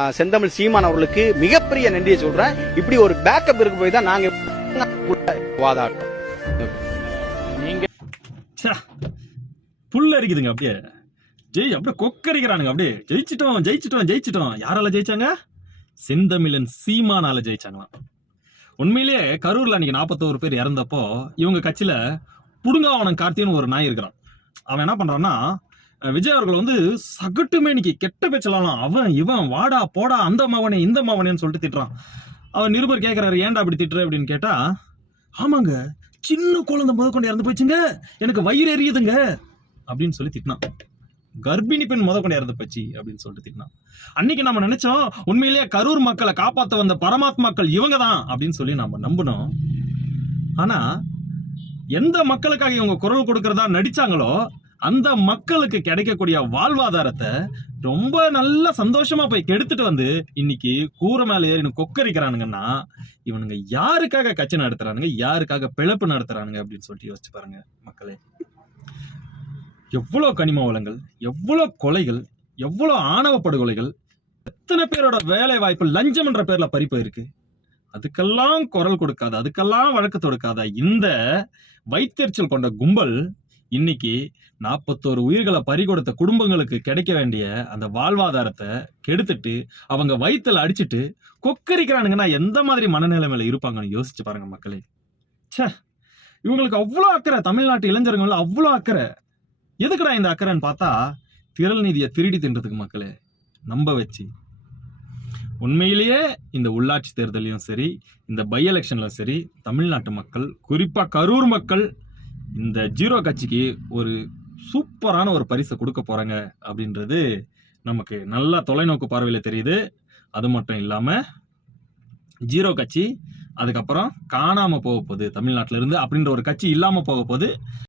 செந்தமிழ் சீமான் அவர்களுக்கு மிகப்பெரிய நன்றியை சொல்றேன். இப்படி ஒரு பேக்கப் இருக்கு போய் தான் நாங்க வாதாட்டோம். நீங்க புல்ல அரிக்குதுங்க அப்படியே அப்படியே கொக்கரிக்கிறானுங்க அப்படியே ஜெயிச்சிட்டோம். யாரால ஜெயிச்சாங்க? செந்தமிழன் சீமானால ஜெயிச்சாங்களாம். உண்மையிலேயே கரூர்ல அன்னைக்கு 41 பேர் இறந்தப்போ இவங்க கட்சியில புடுங்காவனம் கார்த்தின்னு ஒரு நாய் இருக்கிறான். அவன் என்ன பண்றான்னா, விஜய் அவர்கள் வந்து சகட்டு மேனிக்கு கெட்ட பேச்சலாம் அவன் இவன் வாடா போடா அந்த மவனே இந்த மவனேன்னு சொல்லிட்டு திட்டுறான். அவன் நிருபர் கேட்கிறாரு, ஏன்டா அப்படி திட்டுற அப்படின்னு கேட்டா, ஆமாங்க சின்ன குழந்தை முதற்கொண்டு இறந்து போச்சுங்க, எனக்கு வயிறு எரியுதுங்க அப்படின்னு சொல்லி திட்டினான். கர்ப்பிணி பெண் முதற்கொண்டு இறந்து போச்சு அப்படின்னு சொல்லிட்டு திட்டினான். அன்னைக்கு நம்ம நினைச்சோம் உண்மையிலேயே கரூர் மக்களை காப்பாற்ற வந்த பரமாத்மாக்கள் இவங்க தான் அப்படின்னு சொல்லி நம்ம நம்பினோம். ஆனா எந்த மக்களுக்காக இவங்க குரல் கொடுக்கறதா நடிச்சாங்களோ அந்த மக்களுக்கு கிடைக்கக்கூடிய வாழ்வாதாரத்தை ரொம்ப நல்ல சந்தோஷமா போய் கெடுத்துட்டு வந்து இன்னைக்கு கூரை மேல ஏறி கொக்கரிக்கிறானுங்கன்னா இவனுங்க யாருக்காக கட்சி நடத்துறானுங்க, யாருக்காக பிழப்பு நடத்துறானுங்க அப்படின்னு சொல்லிட்டு யோசிச்சு பாருங்க மக்களே. எவ்வளவு கனிம வளங்கள், எவ்வளவு கொலைகள், எவ்வளவு ஆணவ படுகொலைகள், எத்தனை பேரோட வேலை வாய்ப்பு லஞ்சம் என்ற பேர்ல பறிப்பு இருக்கு. அதுக்கெல்லாம் குரல் கொடுக்காத, அதுக்கெல்லாம் வழக்கு தொடுக்காத இந்த வைத்தறிச்சல் கொண்ட கும்பல் இன்னைக்கு 41 உயிர்களை பறிகொடுத்த குடும்பங்களுக்கு கிடைக்க வேண்டிய அந்த வாழ்வாதாரத்தை கெடுத்துட்டு அவங்க வயித்துல அடிச்சுட்டு கொக்கரிக்கிறானுங்கன்னா எந்த மாதிரி மனநிலைமையில இருப்பாங்கன்னு யோசிச்சு பாருங்க மக்களே. சே, இவங்களுக்கு அவ்வளோ அக்கறை, தமிழ்நாட்டு இளைஞர்கள் அவ்வளோ அக்கறை. எதுக்குடா இந்த அக்கறைன்னு பார்த்தா, திரள் நிதியை திருடி தின்றதுக்கு மக்களே நம்ப வச்சு. உண்மையிலேயே இந்த உள்ளாட்சி தேர்தலையும் சரி, இந்த பை எலெக்ஷன்ல சரி, தமிழ்நாட்டு மக்கள் குறிப்பா கரூர் மக்கள் இந்த ஜீரோ கட்சிக்கு ஒரு சூப்பரான ஒரு பரிசை கொடுக்க போறாங்க அப்படின்றது நமக்கு நல்ல தொலைநோக்கு பார்வையில தெரியுது. அது மட்டும் இல்லாம ஜீரோ கட்சி அதுக்கப்புறம் காணாம போக போகுது தமிழ்நாட்டில இருந்து அப்படின்ற ஒரு கட்சி இல்லாம போக போகுது.